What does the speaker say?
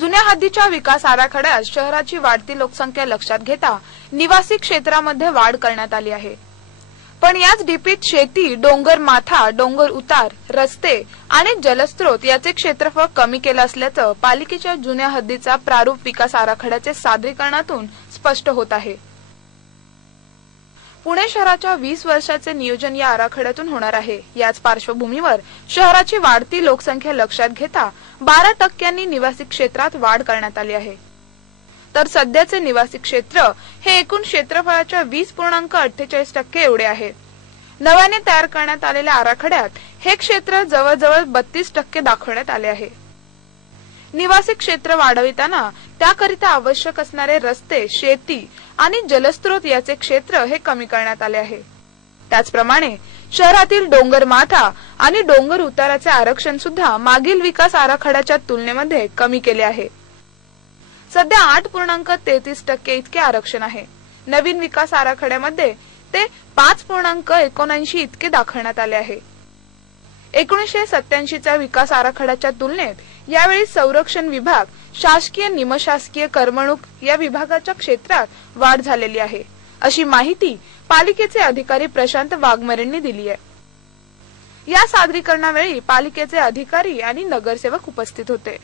जुन्या हद्दीच्या विकास आराखड्यात शहराची वाढती लोकसंख्या लक्षात घेता निवासी क्षेत्रामध्ये वाढ करण्यात आली आहे. पण याच डीपीत शेती डोंगर माथा डोंगर उतार रस्ते आणि जलस्रोत याचे क्षेत्रफळ कमी केलं असल्याचं पालिकेच्या जुन्या हद्दीचा प्रारूप विकास आराखड्याचे सादरीकरणातून स्पष्ट होत आहे. पुणे शहराच्या वीस वर्षाचे नियोजन या आराखड्यातून होणार आहे. याच पार्श्वभूमीवर शहराची वाढती लोकसंख्या लक्षात घेता बारा टक्क्यांनी निवासी क्षेत्रात वाढ करण्यात आली आहे. तर सध्याचे निवासी क्षेत्र हे एकूण क्षेत्रफळाच्या वीस पूर्णांक अठ्ठेचाळीस टक्के एवढे आहे. नव्याने तयार करण्यात आलेल्या आराखड्यात हे क्षेत्र जवळजवळ बत्तीस टक्के दाखवण्यात आले आहे. निवासी क्षेत्र वाढविताना त्याकरिता आवश्यक असणारे रस्ते शेती आणि जलस्रोत याचे क्षेत्र हे कमी करण्यात आले आहे. त्याचप्रमाणे शहरातील डोंगर माथा आणि डोंगर उताराचे आरक्षण सुद्धा मागील विकास आराखड्याच्या तुलनेमध्ये कमी केले आहे. सध्या आठ पूर्णांक तेहतीस टक्के इतके आरक्षण आहे. नवीन विकास आराखड्यामध्ये ते पाच पूर्णांक एकोणऐंशी इतके दाखवण्यात आले आहे. एकोणीसशे सत्याऐंशीच्या विकास आराखड्याच्या तुलनेत यावेळी संरक्षण विभाग शासकीय निमशासकीय करमणूक या विभागाच्या क्षेत्रात वाढ झालेली आहे. अशी माहिती पालिकेचे अधिकारी प्रशांत वाघमरेंनी दिली आहे. या सादरीकरणावेळी पालिकेचे अधिकारी आणि नगरसेवक उपस्थित होते.